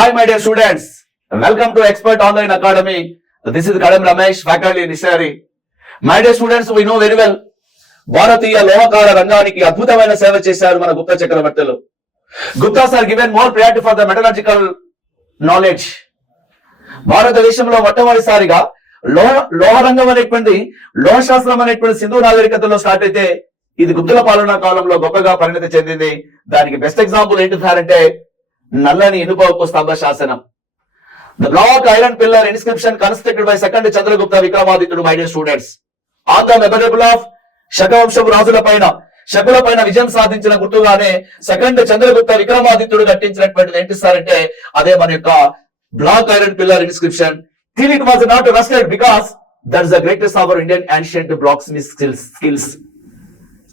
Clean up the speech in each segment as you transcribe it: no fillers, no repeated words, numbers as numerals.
Hi, my dear students. Welcome to Expert Online Academy. This is Kadam Ramesh, faculty in history. My dear students, we know very well, భారతీయ లోహకార రంగానికి అద్భుతమైన సేవ చేశారు మన గుప్త చక్రవర్తులు. Guptas are given more priority for the metallurgical knowledge. భారతదేశంలో మొట్టమొదటిసారిగా లోహ రంగం అనేటువంటి లోహ శాస్త్రం అనేటువంటి సింధు నాగరికతలో స్టార్ట్ అయితే ఇది గుప్తుల పాలనా కాలంలో గొప్పగా పరిణతి చెందింది. దానికి బెస్ట్ ఎగ్జాంపుల్ ఏంటి సార్ అంటే నల్లని ఇనుప ఉక్కు స్తంభ శాసనం. The block iron pillar inscription constructed by second Chandragupta Vikramaditya, my dear students. On the memorable of శకవంశపు రాజుల పైన శకుల పైన విజయం సాధించిన గుర్తుగానే సెకండ్ చంద్రగుప్త విక్రమాదిత్యుడు కట్టించినటువంటిది ఏంటి సార్ అంటే అదే మన యొక్క black iron pillar inscription. Till it was not rusted because that is the greatest of our Indian ancient blocksmith skills.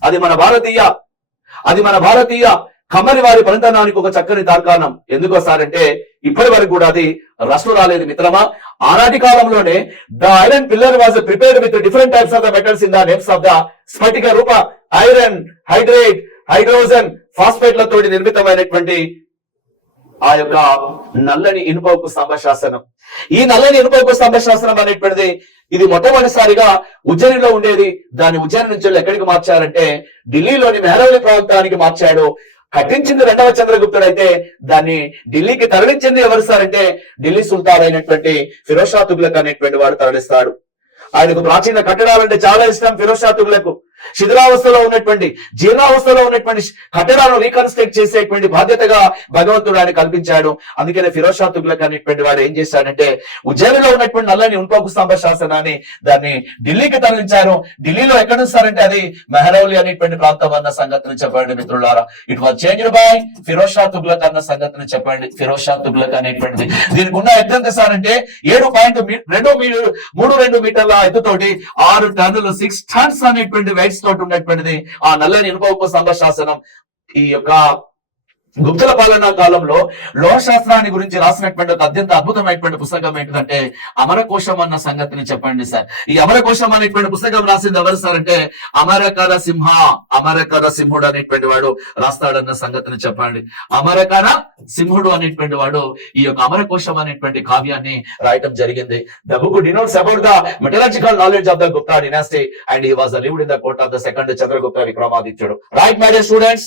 అది మన భారతీయ కమ్మరి వారి పరిణతానికి ఒక చక్కని తార్కాణం. ఎందుకో సార్ అంటే ఇప్పటి వరకు కూడా అది రస్టు రాలేదు మిత్రమా. ఆనాటి కాలంలోనే the iron pillar was prepared with different types of the metals in the names of the స్ఫటిక రూప, ఐరన్, హైడ్రేట్, హైడ్రోజన్, ఫాస్ఫేట్ లతో నిర్మితమైనటువంటి ఆ యొక్క నల్లని ఇనుప ఉక్కు స్తంభ శాసనం. ఈ నల్లని ఇనుప ఉక్కు స్తంభ శాసనం అనేటువంటిది ఇది మొట్టమొదటిసారిగా ఉజ్జయినిలో ఉండేది. దాన్ని ఉజ్జయిని నుంచి ఎక్కడికి మార్చారంటే ఢిల్లీలోని మెహరౌలి ప్రాంతానికి మార్చాడు. కట్టించింది రెండవ చంద్రగుప్తుడు అయితే దాన్ని ఢిల్లీకి తరలించింది ఎవరు సార్ అంటే ఢిల్లీ సుల్తాన్ అయినటువంటి ఫిరోజ్ షా తుగ్లక్ అనేటువంటి వాడు తరలిస్తాడు. ఆయనకు ప్రాచీన కట్టడాలంటే చాలా ఇష్టం ఫిరోజ్ షా తుగ్లక్. శిథిలావస్థలో ఉన్నటువంటి జీర్ణావస్థలో ఉన్నటువంటి కట్టడాలను రీకన్స్ట్రక్ట్ చేసేటువంటి బాధ్యతగా భగవంతుడు ఆయన కల్పించాడు. అందుకనే ఫిరోజ్ షా తుగ్లక్ అనేటువంటి వాడు ఏం చేశాడంటే ఉజ్జయినిలో ఉన్నటువంటి నల్లని ఇనుప ఉక్కు స్తంభ శాసనాన్ని దాన్ని ఢిల్లీకి తరలించారు. ఢిల్లీలో ఎక్కడ ఉంచారంటే అది మెహరౌలి అనేటువంటి ప్రాంతం అన్న సంగతిని చెప్పండి మిత్రులారా. It was changed by Firoz Shah Tughlaq అన్న సంగతిని చెప్పండి. ఫిరోజ్ షా తుగ్లక్ అనేటువంటిది దీనికి ఉన్న ఎత్తు ఎంత సార్ అంటే 7.32 మీటర్ల ఎత్తుతోటి 6 టన్నులు 6 టన్స్ అనేటువంటి వెయిట్స్ తోటి ఉన్నటువంటిది ఆ నల్లని ఇనుప ఉక్కు స్తంభ శాసనం. ఈ యొక్క గుప్తుల పాలనా కాలంలో లోహ శాస్త్రాన్ని గురించి రాసినటువంటి ఒక అత్యంత అద్భుతమైనటువంటి పుస్తకం ఏంటంటే అమరకోశం అన్న సంగతిని చెప్పండి సార్. ఈ అమరకోశం అనేటువంటి పుస్తకం రాసింది ఎవరు సార్ అంటే అమరకర సింహుడు అనేటువంటి వాడు రాస్తాడన్న సంగతిని చెప్పండి. అమరకర సింహుడు అనేటువంటి వాడు ఈ యొక్క అమరకోశం అనేటువంటి కావ్యాన్ని రాయటం జరిగింది. The book denotes about the metallurgical knowledge of the Gupta dynasty and he was lived in the court of the second Chandragupta విక్రమాదిత్యుడు. Right my dear students.